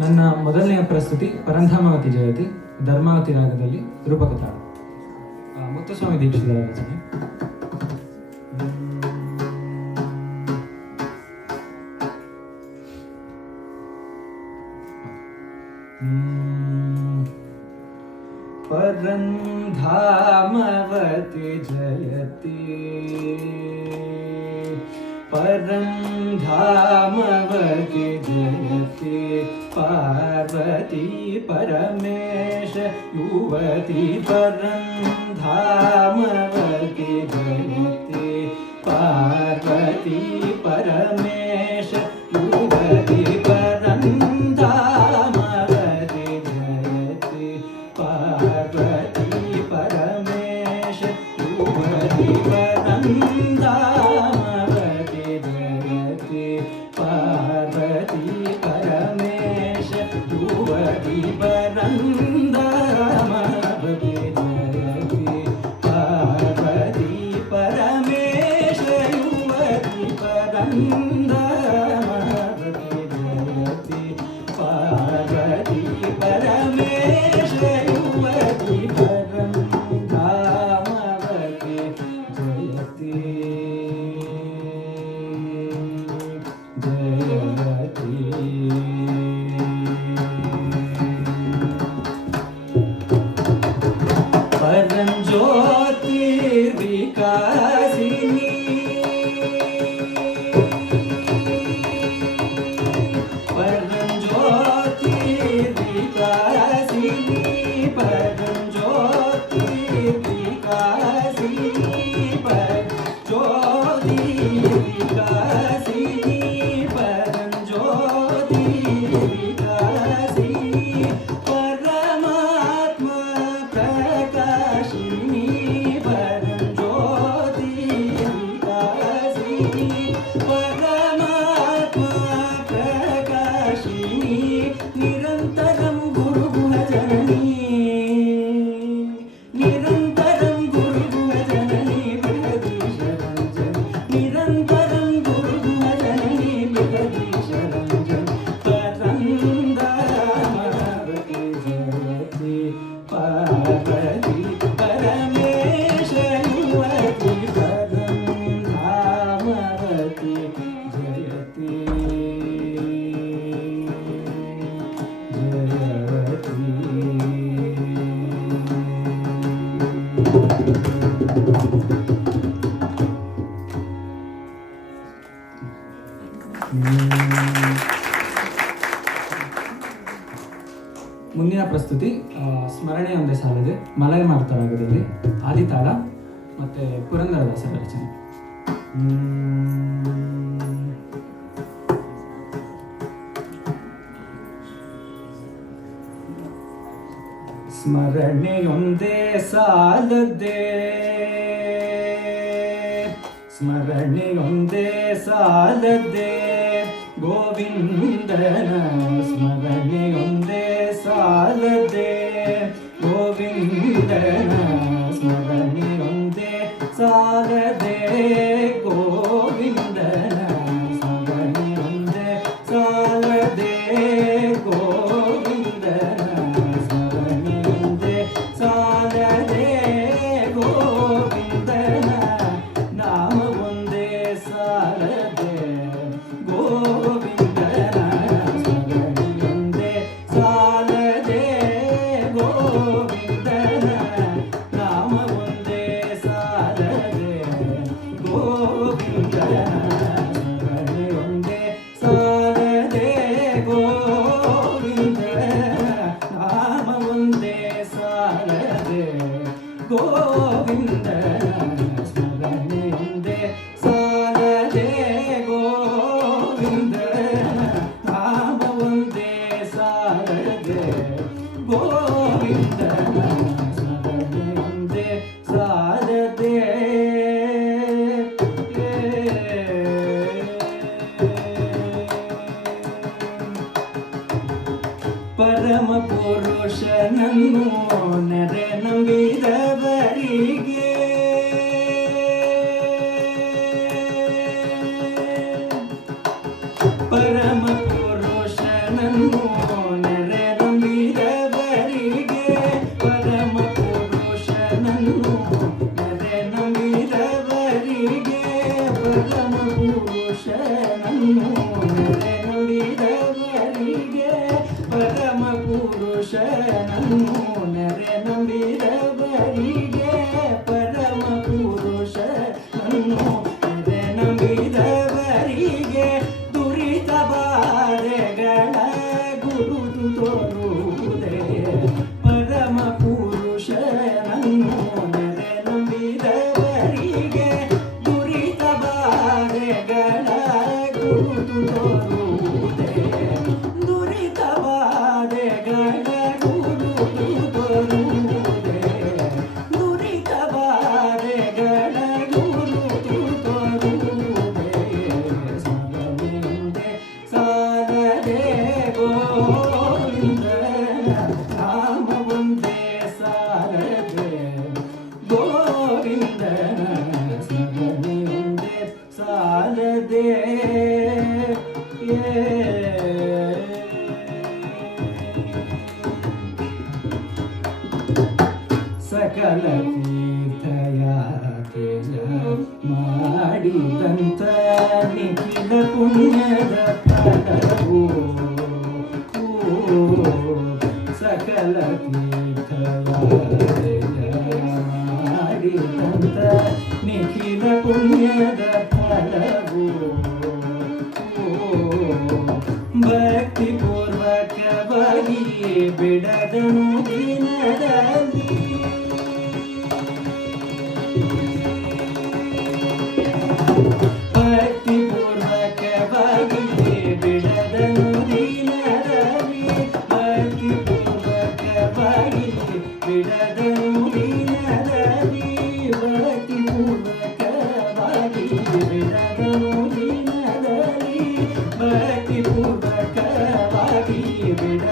ನನ್ನ ಮೊದಲನೆಯ ಪ್ರಸ್ತುತಿ ಪರಂಧಾಮವತಿ ಜಯತಿ ಧರ್ಮಾವತಿ ರಾಗದಲ್ಲಿ ರೂಪಕತಾಳ. ಮುತ್ತುಸ್ವಾಮಿ ದೀಕ್ಷಿತರ ರಚನೆ. ಪರಂಧಾಮವತಿ ಜಯತಿ ಪರಂಧಾಮವತಿ ಜಯತಿ ಪಾರ್ವತಿ ಪರಮೇಶ ಯುವತಿ ಪರಂಧಾಮವತಿ ಜಯತಿ ಪಾರ್ವತಿ ಪರಮೇಶ ಯುವತಿ ಪರಂಧಾಮವತಿ ಜಯತಿ ಪಾರ್ವತಿ ಪರಮೇಶ ಯುವತಿ ಪರಂಧಾಮವತಿ ಜಯತಿ ಪಾರ್ವತಿ ಪರಮೇಶ ಯುವತಿ ಪರಂಧಾಮವತಿ ಜಯತಿ ಪಾರ್ವತಿ ಪರಮೇಶ ಯುವತಿ ಪರಂಧಾಮವತಿ ಜಯತಿ ಪಾರ್ವತಿ ಪರಮೇಶ ಯುವತಿ ಪರಂಧಾಮವತಿ ಜಯತಿ ಜಯತಿ. ಪರಂಜ್ಯೋತಿರ್ವಿಕಾಸಿನಿ ಪರಂಜ್ಯೋತಿರ್ವಿಕಾಸಿನಿ ಪರಂಜ್ಯೋತಿರ್ವಿಕಾಸಿನಿ ಪರಂಜ್ಯೋತಿರ್ವಿಕಾಸಿನಿ ಪರಂಜ್ಯೋತಿರ್ವಿಕಾಸಿನಿ ಪರಮಾತ್ಮ ಪ್ರಕಾಶಿನಿ ಪರಂಜ್ಯೋತಿರ್ವಿಕಾಸಿನಿ ಪರಮಾತ್ಮ ಪ್ರಕಾಶಿನಿ ನಿರಂತರಂ ಗುರುಗುಣ ಜನನಿ ನಿರಂತರಂ ಗುರುಗುಣ ಜನನಿ ಬೃಹದೀಶ ರಂಜನಿ ನಿರಂತರಂ ಗುರುಗುಣ ಜನನಿ ಬೃಹದೀಶ ರಂಜನಿ ಪರಂಧಾಮವತಿ ಜಯತಿ ಪಾರ್ವತಿ ಪರಮೇಶ ಯುವತಿ ಪರಂಧಾಮವತಿ ಜಯತಿ ಜಯತಿ. ಮುಂದಿನ ಪ್ರಸ್ತುತಿ ಸ್ಮರಣೆ ಒಂದೇ ಸಾಲದೆ ಮಲಯ ಮಾರುತರಾಗದಲ್ಲಿ ಆದಿತಾಳ ಮತ್ತೆ ಪುರಂದರದಾಸರ ರಚನೆ. ಸ್ಮರಣೆಯೊಂದೇ ಸಾಲದೆ ಸ್ಮರಣೆಯೊಂದೇ ಸಾಲದೆ ಗೋವಿಂದನ ಸ್ಮರಣೆಯೊಂದೇ ಸಾಲದೆ ಗೋವಿಂದನ ಸ್ಮರಣೆಯೊಂದೇ ಸಾಲದೆ ಗೋವಿಂದನ ಸ್ಮರಣೆಯೊಂದೇ ಸಾಲದೆ ಗೋವಿಂದನ ಸ್ಮರಣೆಯೊಂದೇ ಸಾಲದೆ ಗೋವಿಂದನ ನಾಮ ಒಂದೇ ಸಾಲದೆ ಗೋವಿಂದನ ಸ್ಮರಣೆಯೊಂದೇ ಸಾಲದೆ ಗೋವಿಂದನ ನಾಮ ಒಂದೇ ಸಾಲದೆ ಗೋವಿಂದನ ಸ್ಮರಣೆಯೊಂದೇ ಸಾಲದೆ ಗೋವಿಂದನ ನಾಮ ಒಂದೇ ಸಾಲದೆ ಗೋವಿಂದನ ಸ್ಮರಣೆಯೊಂದೇ ಸಾಲದೆ ಗೋವಿಂದನ ನಾಮ ಒಂದೇ ಸಾಲದೆ ಗೋವಿಂದನ ಸ್ಮರಣೆಯೊಂದೇ ಸಾಲದೆ. ಪರಮ ಪುರುಷನನ್ನು ನೆರೆ ನಂಬಿದವರಿಗೆ ಪರಮ ಪುರುಷನನ್ನು ಗೋವಿಂದನ ನಾಮ ಒಂದೇ ಸಾಲದೆ ಗೋವಿಂದನ ಸ್ಮರಣೆ ಒಂದೇ ಸಾಲದೆ ಸಕಲ ತೀರ್ಥಯಾತ್ರೆಯ ಮಾಡಿದಂತ ನಿಖಿಲ ಪುಣ್ಯದ ಫಲವು ಸಕಲ ತೀರ್ಥಯಾತ್ರೆಯ ಮಾಡಿದಂತ ನಿಖಿಲ ಪುಣ್ಯದ ಫಲವು ಭಕ್ತಿ ಪೂರ್ವಕವಾಗಿ ಬಿಡದನು ದಿನದಲ್ಲಿ ಭಕ್ತಿ ಪೂರ್ವಕವಾಗಿ ಬಿಡದನು ದಿನದಲ್ಲಿ ಭಕ್ತಿ ಪೂರ್ವಕವಾಗಿ ಬಿಡದನು ದಿನದಲ್ಲಿ ಭಕ್ತಿ ಪೂರ್ವಕವಾಗಿ ಬಿಡದನು ದಿನದಲ್ಲಿ ಭಕ್ತಿ ಪೂರ್ವಕವಾಗಿ ಬಿಡ